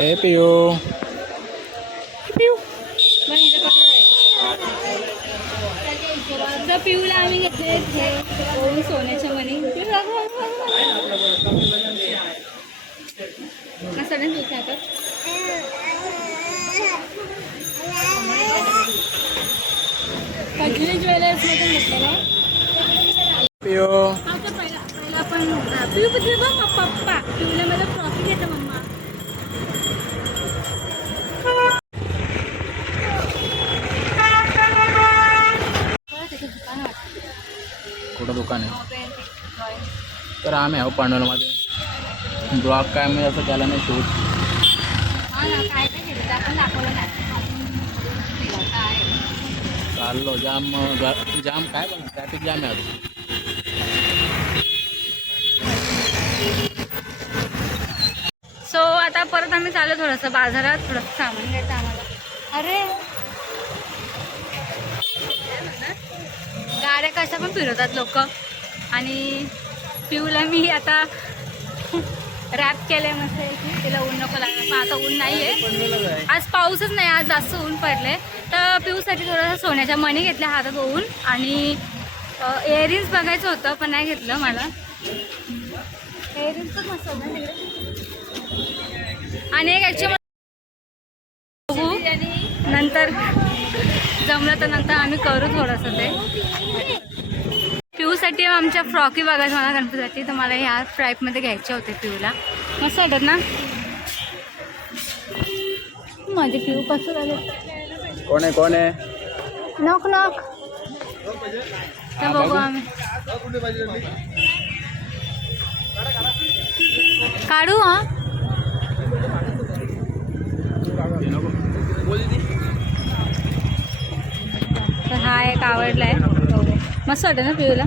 ए पियू तर पिऊला आम्ही घेतले हे सोन्याच्या मणी. सडन तुझ्या हातात पगली ज्वेलर्स मधून घेतलेला. पियू तर पहिला आपण पिऊ पप्पा. पिऊला मला ट्रॉफी घेतो मम्मा बघा, तिथे दुकान वाटतं. कुठं दुकान आहे पेन, ड्रॉइंग. तर आम्ही आहो पनवेलमध्ये ब्लॉग काय मी असं केला नाही शूट हा चाललो जाम जाम काय पण ट्रॅफिक जाम आहे अजून. सो आता परत आम्ही चाललो थोडंसं बाजारात थोडंसं सामान घ्यायचं आम्हाला. अरे! गाड्या कशा पण फिरवतात लोक. आणि पिऊला मी आता रॅप केले मस्त तिला ऊन नको लागलं. पण आता ऊन नाही आहे आज पाऊसच नाही आज जास्त ऊन पडले तर पिऊसाठी थोडंसं सोन्याच्या मणी घेतल्या हातात होऊन आणि इयरिंग्स बघायचं होतं पण नाही घेतलं मला. इयरिंग्स पण मस्त आणि एक ॲक्च्युअल बघू. नंतर जमलं तर नंतर आम्ही करू थोडंसं ते. पिऊसाठी आमच्या फ्रॉकी बघायचं मला गणपतीसाठी तर मला ह्या ट्राईपमध्ये घ्यायचे होते पिऊला. मस्त वाटत ना? माझे पिऊ कसं झालं? कोण आहे कोण आहे? Knock knock. तर बघू आम्ही. काढू हा? तर हा एक आवडलाय. मस्त वाटतं ना पिऊला.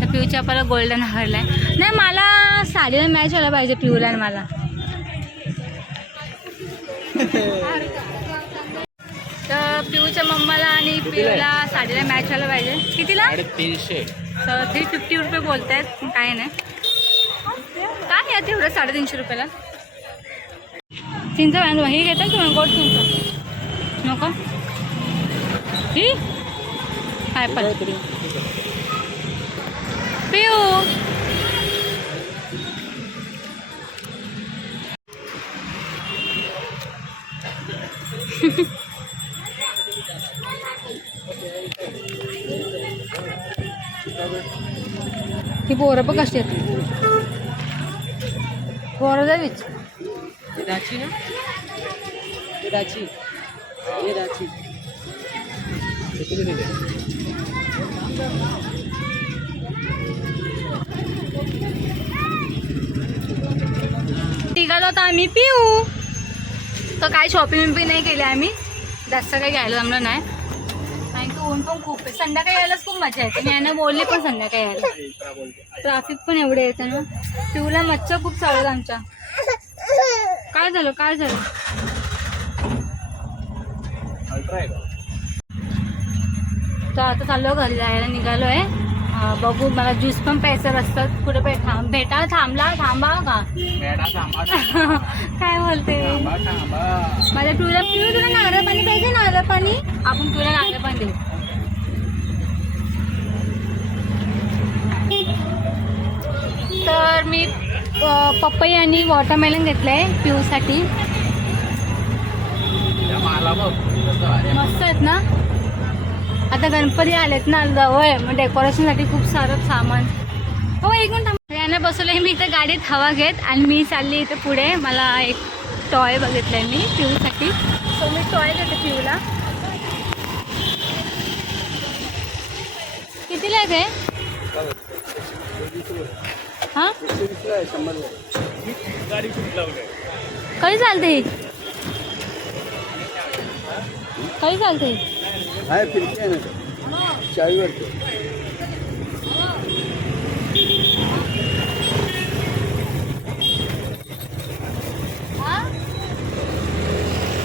तर पिऊच्या आपल्याला गोल्डन आवडलाय नाही मला साडीला मॅच व्हायला पाहिजे पिऊला आणि मला. तर पिऊच्या मम्माला आणि पिऊला साडीला मॅच व्हायला पाहिजे. कितीला? तीनशे तर थ्री फिफ्टी रुपये बोलत आहेत काय नाही. काय आहे तेवढं साडेतीनशे रुपयाला. चिंच ही घेतात तुम्ही गोड चिंच नको. ही काय पण पिऊ ही बोरं पण कशी आहेत बोरं जावीच राची ना ये राची ये राची निघालो आता आम्ही पिऊ. तर काय शॉपिंग बिपिंग नाही केली आम्ही. जास्त काही घ्यायला जमलं नाही. कारण की ऊन पण खूप आहे. संध्याकाळी यायलाच खूप मजा येते. मी यांना बोलले पण संध्याकाळी यायला. ट्रॅफिक पण एवढे येते ना. पिऊला मच्छर खूप चालत आमच्या. काय झालं? काय झालं? अल्ट्रा आहे का? तर आता चाललो घरी जायला निघालो आहे बघू मला ज्यूस पण प्यायचं रस्त्यात कुठे पे थांब भेटा थांबला थांबा का? काय बोलते? माझ्या पिऊला पिऊ तुला नारळ पाणी पाहिजे नारळ पाणी? आपण तुला नारळ पाणी देऊ. तर मी पपई आणि वॉटरमेलन पिऊसाठी. कसं आहे. मस्त आहेत ना? आता गणपती आलेत ना जवळ मग डेकोरेशनसाठी खूप सारं सामान. हो एक मिनिट. यांना बसवलंय मी इथं गाडीत हवा घेत आणि मी चालली इथं पुढे. मला एक टॉय बघितलंय मी पिऊसाठी. सो मी टॉय देते पिऊला. कितीला आहे ते? हां? कधी चालते ही कधी चालते आहे आहे ना. चावीवरती.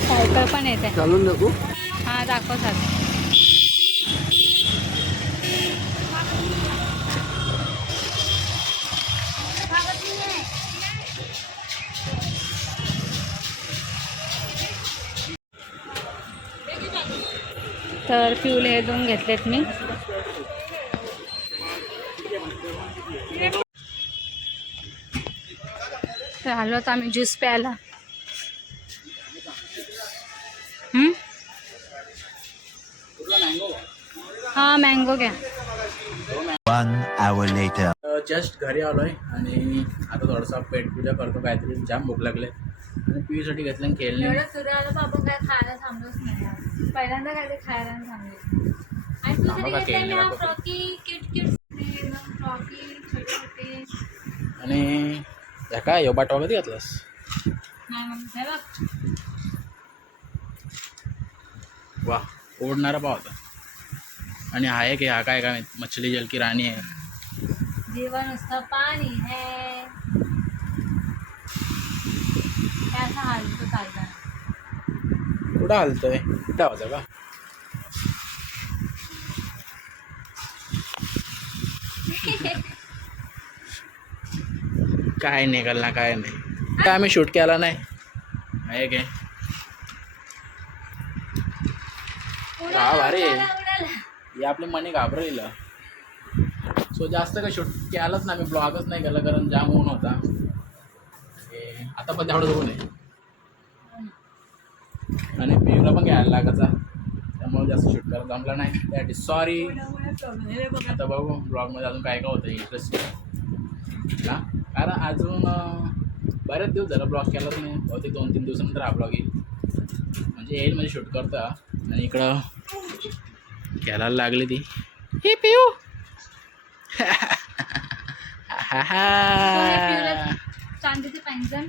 सायकल पण येते. चालून दाखवू? हा दाखव सर तर पिऊले हे दोन घेतलेत मी तर आलो आता आम्ही ज्यूस प्यायला? हा मँगो घ्या One hour later. जस्ट घरी आलोय आणि आता थोडंसं पेट पूजा करतो काहीतरी जाम भूक लागले आणि पिऊसाठी घेतलं आणि खेळणे एवढं सुरू आलं तर आपण काय खायला थांबलोच नाही आज. पहिल्यांदा काय ते खायला नाही थांबले. आणि तू थांबा का तरी घेतलंय मी केळीला बघू. फ्रॉकी किट किट एकदम फ्रॉकी छोटे छोटे आणि काय यो बाटवा कधी घातलास? नाही मग हे बघ. वा ओढणारा पाव होता आणि हा आहे की हा काय काय माहीत, मछली जल की राणी आहे. जीवन उसका पाणी है. चालता. कुठं हलतोय कुठं होता का? काय निघाल ना काय नाही. काय आम्ही शूट केला नाही? आहे काय? भारी आहे. हे आपले मनी घाबरलेलं. सो जास्त काही शूट केलंच नाही मी ब्लॉगच नाही केलं कारण जाम ऊन होता. आता पण तेवढं ऊन आहे आणि पिऊला पण घ्यायला लागायचा त्यामुळे जास्त शूट करायला जमला नाही. दॅट इज सॉरी आता बघू ब्लॉगमध्ये अजून काय काय होतं इंटरेस्ट ना कारण अजून बऱ्याच बरेच दिवस झाला ब्लॉग केलाच नाही. बहुतेक दोन तीन दिवसानंतर हा ब्लॉग येईल. म्हणजे येईल म्हणजे शूट करता. आणि इकडं खेळायला लागली ती. हे पिऊ हा हो, चांदीचं पैंजण.